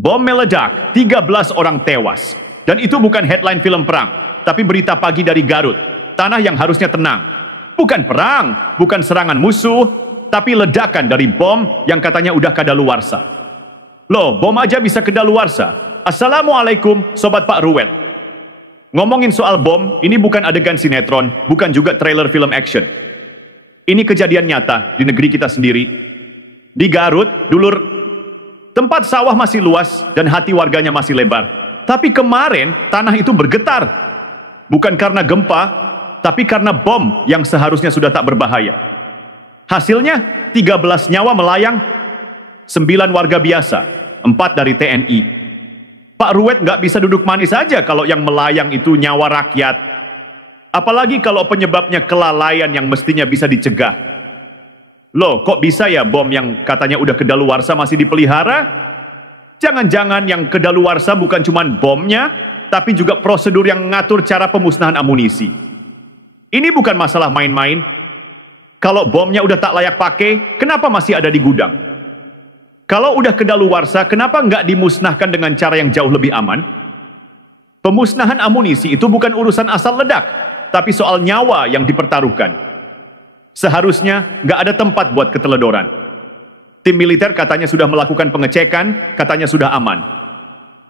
Bom meledak, 13 orang tewas. Dan itu bukan headline film perang, tapi berita pagi dari Garut. Tanah yang harusnya tenang. Bukan perang, bukan serangan musuh, tapi ledakan dari bom yang katanya udah kadaluarsa. Loh, bom aja bisa kadaluarsa. Assalamualaikum, Sobat Pak Ruwet. Ngomongin soal bom, ini bukan adegan sinetron, bukan juga trailer film action. Ini kejadian nyata di negeri kita sendiri. Di Garut, dulur, tempat sawah masih luas dan hati warganya masih lebar. Tapi kemarin, tanah itu bergetar. Bukan karena gempa, tapi karena bom yang seharusnya sudah tak berbahaya. Hasilnya, 13 nyawa melayang, 9 warga biasa, 4 dari TNI. Pak Ruwet nggak bisa duduk manis saja kalau yang melayang itu nyawa rakyat. Apalagi kalau penyebabnya kelalaian yang mestinya bisa dicegah. Loh, kok bisa ya bom yang katanya udah kedaluarsa masih dipelihara? Jangan-jangan yang kedaluarsa bukan cuma bomnya, tapi juga prosedur yang ngatur cara pemusnahan amunisi. Ini bukan masalah main-main. Kalau bomnya udah tak layak pakai, kenapa masih ada di gudang? Kalau udah kedaluarsa, kenapa nggak dimusnahkan dengan cara yang jauh lebih aman? Pemusnahan amunisi itu bukan urusan asal ledak, tapi soal nyawa yang dipertaruhkan. Seharusnya nggak ada tempat buat keteledoran. Tim militer katanya sudah melakukan pengecekan, katanya sudah aman.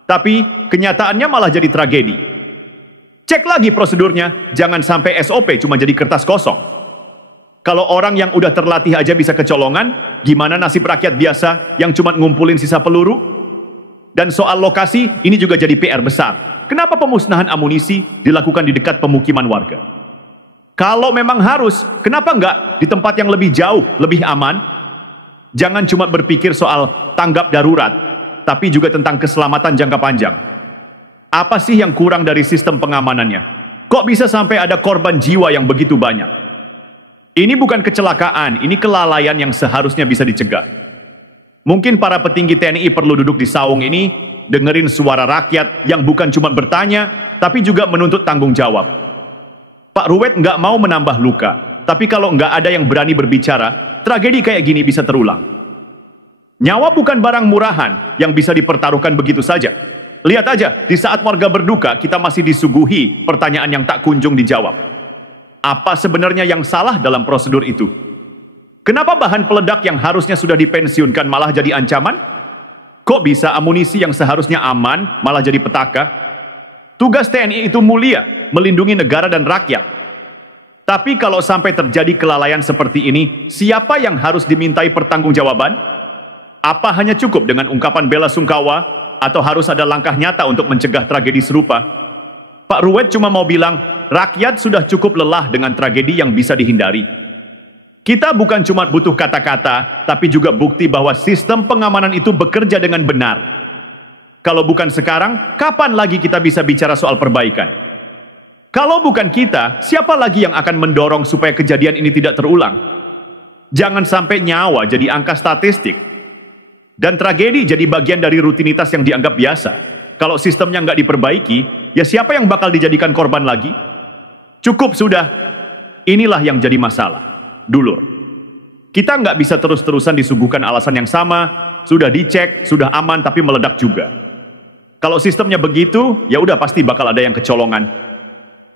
Tapi kenyataannya malah jadi tragedi. Cek lagi prosedurnya, jangan sampai SOP cuma jadi kertas kosong. Kalau orang yang udah terlatih aja bisa kecolongan, gimana nasib rakyat biasa yang cuma ngumpulin sisa peluru? Dan soal lokasi, ini juga jadi PR besar. Kenapa pemusnahan amunisi dilakukan di dekat pemukiman warga? Kalau memang harus, kenapa nggak di tempat yang lebih jauh, lebih aman? Jangan cuma berpikir soal tanggap darurat, tapi juga tentang keselamatan jangka panjang. Apa sih yang kurang dari sistem pengamanannya? Kok bisa sampai ada korban jiwa yang begitu banyak? Ini bukan kecelakaan, ini kelalaian yang seharusnya bisa dicegah. Mungkin para petinggi TNI perlu duduk di saung ini, dengerin suara rakyat yang bukan cuma bertanya, tapi juga menuntut tanggung jawab. Pak Ruwet nggak mau menambah luka, tapi kalau nggak ada yang berani berbicara, tragedi kayak gini bisa terulang. Nyawa bukan barang murahan yang bisa dipertaruhkan begitu saja. Lihat aja, di saat warga berduka, kita masih disuguhi pertanyaan yang tak kunjung dijawab. Apa sebenarnya yang salah dalam prosedur itu? Kenapa bahan peledak yang harusnya sudah dipensiunkan malah jadi ancaman? Kok bisa amunisi yang seharusnya aman malah jadi petaka? Tugas TNI itu mulia, melindungi negara dan rakyat. Tapi kalau sampai terjadi kelalaian seperti ini, siapa yang harus dimintai pertanggungjawaban? Apa hanya cukup dengan ungkapan bela sungkawa, atau harus ada langkah nyata untuk mencegah tragedi serupa? Pak Ruwet cuma mau bilang, rakyat sudah cukup lelah dengan tragedi yang bisa dihindari. Kita bukan cuma butuh kata-kata, tapi juga bukti bahwa sistem pengamanan itu bekerja dengan benar. Kalau bukan sekarang, kapan lagi kita bisa bicara soal perbaikan? Kalau bukan kita, siapa lagi yang akan mendorong supaya kejadian ini tidak terulang? Jangan sampai nyawa jadi angka statistik. Dan tragedi jadi bagian dari rutinitas yang dianggap biasa. Kalau sistemnya nggak diperbaiki, ya siapa yang bakal dijadikan korban lagi? Cukup sudah. Inilah yang jadi masalah. Dulur, kita nggak bisa terus-terusan disuguhkan alasan yang sama, sudah dicek, sudah aman, tapi meledak juga. Kalau sistemnya begitu, ya udah pasti bakal ada yang kecolongan.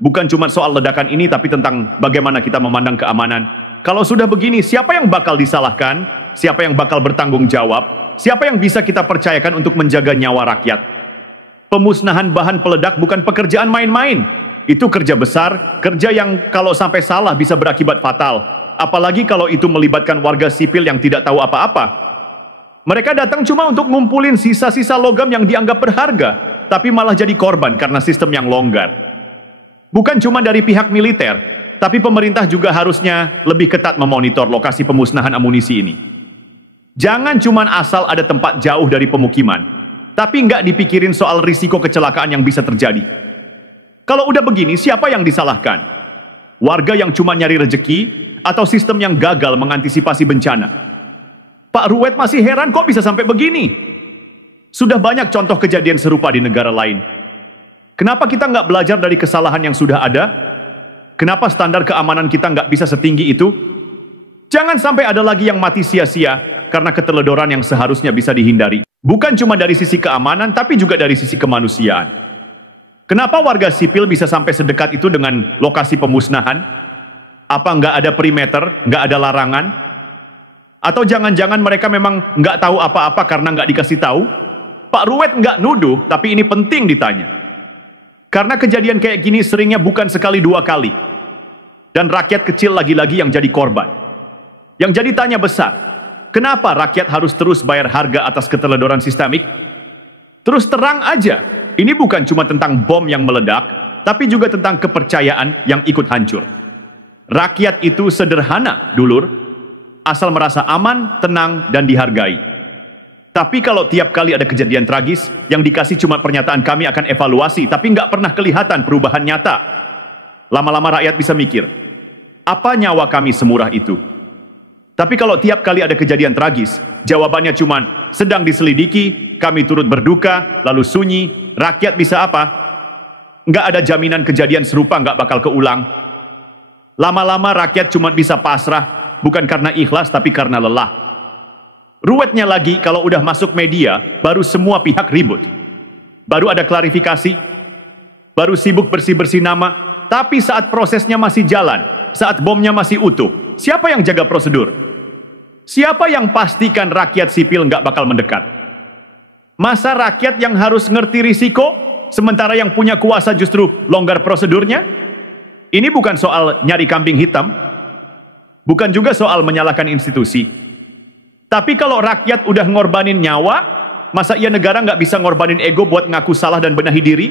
Bukan cuma soal ledakan ini, tapi tentang bagaimana kita memandang keamanan. Kalau sudah begini, siapa yang bakal disalahkan? Siapa yang bakal bertanggung jawab? Siapa yang bisa kita percayakan untuk menjaga nyawa rakyat? Pemusnahan bahan peledak bukan pekerjaan main-main. Itu kerja besar, kerja yang kalau sampai salah bisa berakibat fatal. Apalagi kalau itu melibatkan warga sipil yang tidak tahu apa-apa. Mereka datang cuma untuk ngumpulin sisa-sisa logam yang dianggap berharga, tapi malah jadi korban karena sistem yang longgar. Bukan cuma dari pihak militer, tapi pemerintah juga harusnya lebih ketat memonitor lokasi pemusnahan amunisi ini. Jangan cuma asal ada tempat jauh dari pemukiman, tapi nggak dipikirin soal risiko kecelakaan yang bisa terjadi. Kalau udah begini, siapa yang disalahkan? Warga yang cuma nyari rejeki, atau sistem yang gagal mengantisipasi bencana? Pak Ruwet masih heran kok bisa sampai begini? Sudah banyak contoh kejadian serupa di negara lain. Kenapa kita nggak belajar dari kesalahan yang sudah ada? Kenapa standar keamanan kita nggak bisa setinggi itu? Jangan sampai ada lagi yang mati sia-sia karena keteledoran yang seharusnya bisa dihindari. Bukan cuma dari sisi keamanan, tapi juga dari sisi kemanusiaan. Kenapa warga sipil bisa sampai sedekat itu dengan lokasi pemusnahan? Apa nggak ada perimeter, nggak ada larangan? Atau jangan-jangan mereka memang nggak tahu apa-apa karena nggak dikasih tahu? Pak Ruwet nggak nuduh, tapi ini penting ditanya. Karena kejadian kayak gini seringnya bukan sekali dua kali. Dan rakyat kecil lagi-lagi yang jadi korban. Yang jadi tanya besar, kenapa rakyat harus terus bayar harga atas keteledoran sistemik? Terus terang aja, ini bukan cuma tentang bom yang meledak, tapi juga tentang kepercayaan yang ikut hancur. Rakyat itu sederhana, dulur, asal merasa aman, tenang, dan dihargai. Tapi kalau tiap kali ada kejadian tragis, yang dikasih cuma pernyataan kami akan evaluasi, tapi nggak pernah kelihatan perubahan nyata. Lama-lama rakyat bisa mikir, apa nyawa kami semurah itu? Tapi kalau tiap kali ada kejadian tragis, jawabannya cuma sedang diselidiki, kami turut berduka, lalu sunyi, rakyat bisa apa? Nggak ada jaminan kejadian serupa nggak bakal keulang. Lama-lama rakyat cuma bisa pasrah, bukan karena ikhlas tapi karena lelah. Ruwetnya lagi, kalau udah masuk media, baru semua pihak ribut. Baru ada klarifikasi, baru sibuk bersih-bersih nama, tapi saat prosesnya masih jalan, saat bomnya masih utuh, siapa yang jaga prosedur? Siapa yang pastikan rakyat sipil nggak bakal mendekat? Masa rakyat yang harus ngerti risiko, sementara yang punya kuasa justru longgar prosedurnya? Ini bukan soal nyari kambing hitam, bukan juga soal menyalahkan institusi. Tapi kalau rakyat udah ngorbanin nyawa, masa iya negara nggak bisa ngorbanin ego buat ngaku salah dan benahi diri?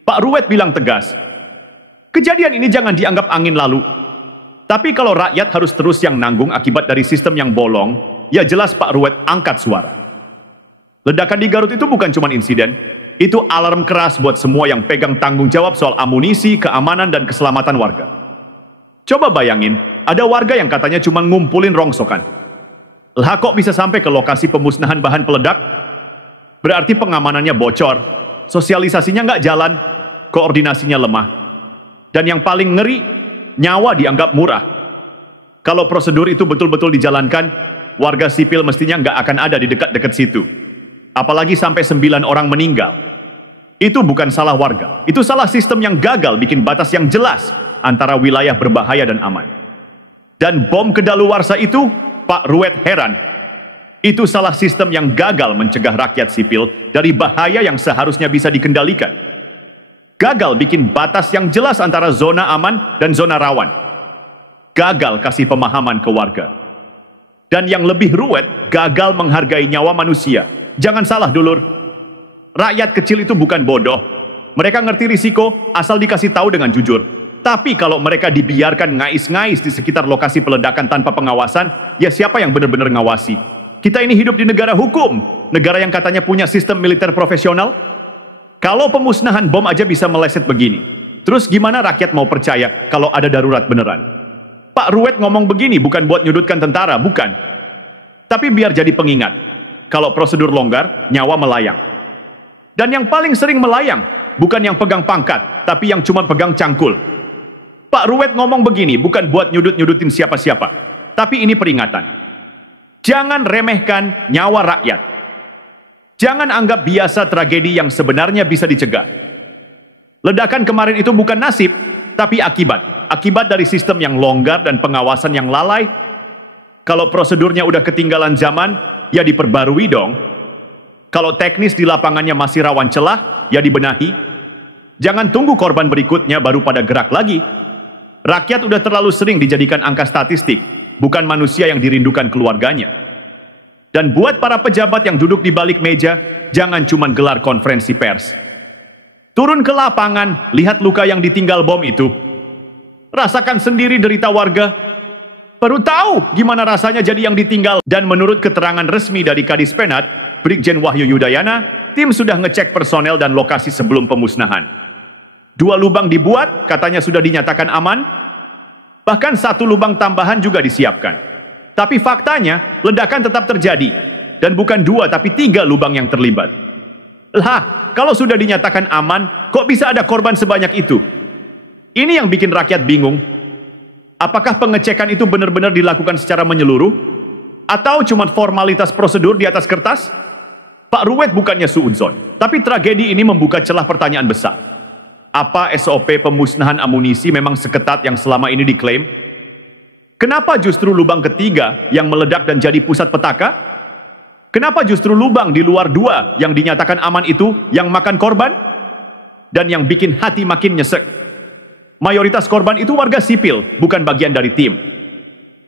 Pak Ruwet bilang tegas, kejadian ini jangan dianggap angin lalu. Tapi kalau rakyat harus terus yang nanggung akibat dari sistem yang bolong, ya jelas Pak Ruwet angkat suara. Ledakan di Garut itu bukan cuma insiden, itu alarm keras buat semua yang pegang tanggung jawab soal amunisi, keamanan, dan keselamatan warga. Coba bayangin, ada warga yang katanya cuma ngumpulin rongsokan. Lah kok bisa sampai ke lokasi pemusnahan bahan peledak? Berarti pengamanannya bocor, sosialisasinya nggak jalan, koordinasinya lemah. Dan yang paling ngeri, nyawa dianggap murah. Kalau prosedur itu betul-betul dijalankan, warga sipil mestinya nggak akan ada di dekat-dekat situ. Apalagi sampai 9 orang meninggal. Itu bukan salah warga, itu salah sistem yang gagal bikin batas yang jelas antara wilayah berbahaya dan aman. Dan bom kedaluarsa itu, Pak Ruwet heran. Itu salah sistem yang gagal mencegah rakyat sipil dari bahaya yang seharusnya bisa dikendalikan. Gagal bikin batas yang jelas antara zona aman dan zona rawan. Gagal kasih pemahaman ke warga. Dan yang lebih ruwet, gagal menghargai nyawa manusia. Jangan salah dulur, rakyat kecil itu bukan bodoh. Mereka ngerti risiko asal dikasih tahu dengan jujur. Tapi kalau mereka dibiarkan ngais-ngais di sekitar lokasi peledakan tanpa pengawasan, ya siapa yang benar-benar ngawasi? Kita ini hidup di negara hukum, negara yang katanya punya sistem militer profesional. Kalau pemusnahan bom aja bisa meleset begini, terus gimana rakyat mau percaya kalau ada darurat beneran? Pak Ruwet ngomong begini bukan buat nyudutkan tentara, bukan. Tapi biar jadi pengingat, kalau prosedur longgar, nyawa melayang. Dan yang paling sering melayang, bukan yang pegang pangkat, tapi yang cuma pegang cangkul. Pak Ruwet ngomong begini bukan buat nyudut-nyudutin siapa-siapa, tapi ini peringatan. Jangan remehkan nyawa rakyat. Jangan anggap biasa tragedi yang sebenarnya bisa dicegah. Ledakan kemarin itu bukan nasib, tapi akibat. Akibat dari sistem yang longgar dan pengawasan yang lalai. Kalau prosedurnya udah ketinggalan zaman, ya diperbarui dong. Kalau teknis di lapangannya masih rawan celah, ya dibenahi. Jangan tunggu korban berikutnya baru pada gerak lagi. Rakyat udah terlalu sering dijadikan angka statistik, bukan manusia yang dirindukan keluarganya. Dan buat para pejabat yang duduk di balik meja, jangan cuma gelar konferensi pers. Turun ke lapangan, lihat luka yang ditinggal bom itu. Rasakan sendiri derita warga. Baru tahu gimana rasanya jadi yang ditinggal. Dan menurut keterangan resmi dari Kadis Penat, Brigjen Wahyu Yudayana, tim sudah ngecek personel dan lokasi sebelum pemusnahan. 2 lubang dibuat, katanya sudah dinyatakan aman. Bahkan 1 lubang tambahan juga disiapkan. Tapi faktanya, ledakan tetap terjadi. Dan bukan 2, tapi 3 lubang yang terlibat. Lah, kalau sudah dinyatakan aman, kok bisa ada korban sebanyak itu? Ini yang bikin rakyat bingung. Apakah pengecekan itu benar-benar dilakukan secara menyeluruh? Atau cuma formalitas prosedur di atas kertas? Pak Ruwet bukannya suudzon, tapi tragedi ini membuka celah pertanyaan besar. Apa SOP pemusnahan amunisi memang seketat yang selama ini diklaim? Kenapa justru lubang ketiga yang meledak dan jadi pusat petaka? Kenapa justru lubang di luar dua yang dinyatakan aman itu yang makan korban? Dan yang bikin hati makin nyesek. Mayoritas korban itu warga sipil, bukan bagian dari tim.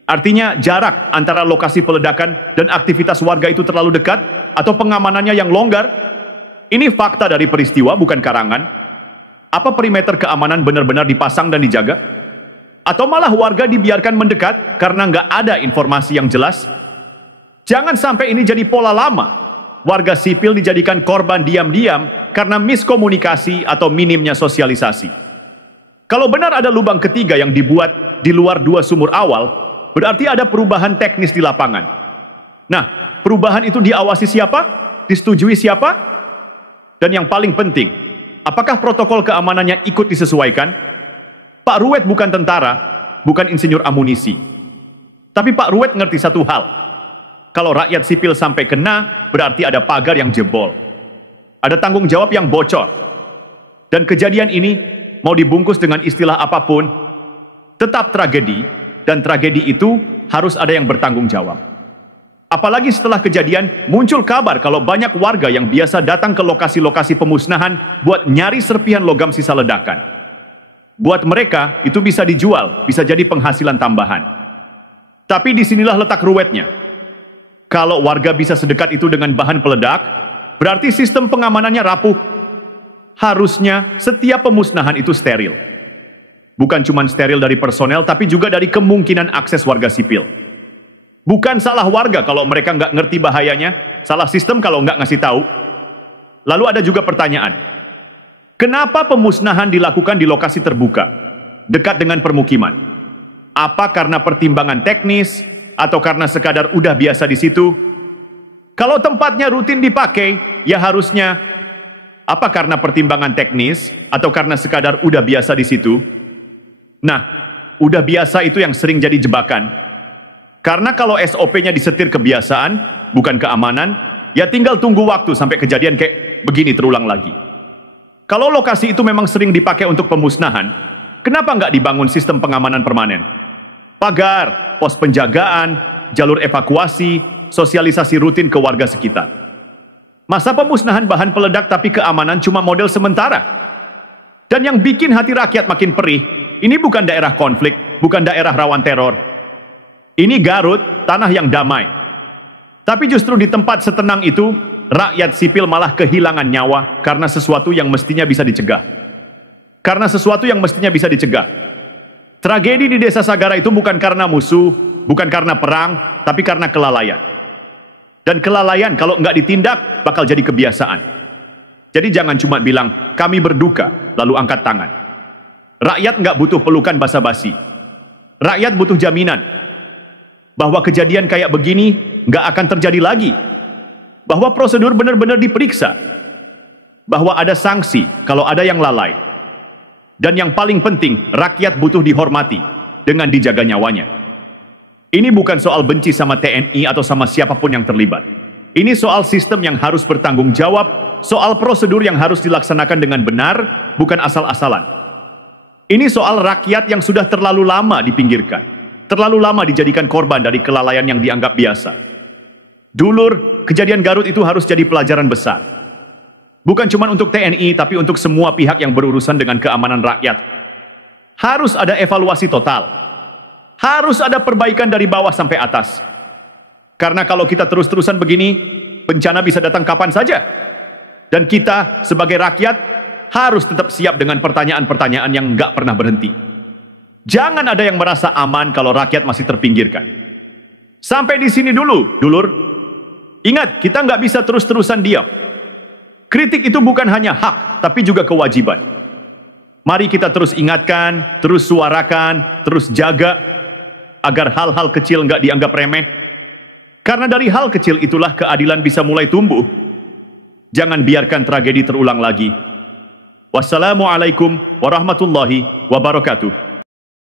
Artinya jarak antara lokasi peledakan dan aktivitas warga itu terlalu dekat atau pengamanannya yang longgar. Ini fakta dari peristiwa, bukan karangan. Apa perimeter keamanan benar-benar dipasang dan dijaga? Atau malah warga dibiarkan mendekat karena nggak ada informasi yang jelas? Jangan sampai ini jadi pola lama. Warga sipil dijadikan korban diam-diam karena miskomunikasi atau minimnya sosialisasi. Kalau benar ada lubang ketiga yang dibuat di luar dua sumur awal, berarti ada perubahan teknis di lapangan. Nah, perubahan itu diawasi siapa? Disetujui siapa? Dan yang paling penting, apakah protokol keamanannya ikut disesuaikan? Pak Ruwet bukan tentara, bukan insinyur amunisi. Tapi Pak Ruwet ngerti satu hal. Kalau rakyat sipil sampai kena, berarti ada pagar yang jebol. Ada tanggung jawab yang bocor. Dan kejadian ini, mau dibungkus dengan istilah apapun, tetap tragedi. Dan tragedi itu harus ada yang bertanggung jawab. Apalagi setelah kejadian muncul kabar kalau banyak warga yang biasa datang ke lokasi-lokasi pemusnahan buat nyari serpihan logam sisa ledakan. Buat mereka itu bisa dijual, bisa jadi penghasilan tambahan. Tapi disinilah letak ruwetnya. Kalau warga bisa sedekat itu dengan bahan peledak, berarti sistem pengamanannya rapuh. Harusnya setiap pemusnahan itu steril. Bukan cuma steril dari personel, tapi juga dari kemungkinan akses warga sipil. Bukan salah warga kalau mereka nggak ngerti bahayanya, salah sistem kalau nggak ngasih tahu. Lalu ada juga pertanyaan, kenapa pemusnahan dilakukan di lokasi terbuka, dekat dengan permukiman? Apa karena pertimbangan teknis, atau karena sekadar udah biasa di situ? Kalau tempatnya rutin dipakai, ya harusnya, apa karena pertimbangan teknis, atau karena sekadar udah biasa di situ? Nah, udah biasa itu yang sering jadi jebakan. Karena kalau SOP-nya disetir kebiasaan, bukan keamanan, ya tinggal tunggu waktu sampai kejadian kayak begini terulang lagi. Kalau lokasi itu memang sering dipakai untuk pemusnahan, kenapa nggak dibangun sistem pengamanan permanen? Pagar, pos penjagaan, jalur evakuasi, sosialisasi rutin ke warga sekitar. Masa pemusnahan bahan peledak tapi keamanan cuma model sementara? Dan yang bikin hati rakyat makin perih, ini bukan daerah konflik, bukan daerah rawan teror. Ini Garut, tanah yang damai. Tapi justru di tempat setenang itu, rakyat sipil malah kehilangan nyawa karena sesuatu yang mestinya bisa dicegah. Karena sesuatu yang mestinya bisa dicegah. Tragedi di Desa Sagara itu bukan karena musuh, bukan karena perang, tapi karena kelalaian. Dan kelalaian kalau nggak ditindak, bakal jadi kebiasaan. Jadi jangan cuma bilang, kami berduka, lalu angkat tangan. Rakyat nggak butuh pelukan basa-basi. Rakyat butuh jaminan bahwa kejadian kayak begini nggak akan terjadi lagi. Bahwa prosedur benar-benar diperiksa. Bahwa ada sanksi kalau ada yang lalai. Dan yang paling penting, rakyat butuh dihormati dengan dijaga nyawanya. Ini bukan soal benci sama TNI atau sama siapapun yang terlibat. Ini soal sistem yang harus bertanggung jawab, soal prosedur yang harus dilaksanakan dengan benar, bukan asal-asalan. Ini soal rakyat yang sudah terlalu lama dipinggirkan, terlalu lama dijadikan korban dari kelalaian yang dianggap biasa. Dulur, kejadian Garut itu harus jadi pelajaran besar. Bukan cuma untuk TNI, tapi untuk semua pihak yang berurusan dengan keamanan rakyat. Harus ada evaluasi total. Harus ada perbaikan dari bawah sampai atas. Karena kalau kita terus-terusan begini, bencana bisa datang kapan saja. Dan kita sebagai rakyat harus tetap siap dengan pertanyaan-pertanyaan yang nggak pernah berhenti. Jangan ada yang merasa aman kalau rakyat masih terpinggirkan. Sampai di sini dulu, dulur. Ingat, kita nggak bisa terus-terusan diam. Kritik itu bukan hanya hak, tapi juga kewajiban. Mari kita terus ingatkan, terus suarakan, terus jaga, agar hal-hal kecil nggak dianggap remeh. Karena dari hal kecil itulah keadilan bisa mulai tumbuh. Jangan biarkan tragedi terulang lagi. Wassalamualaikum warahmatullahi wabarakatuh.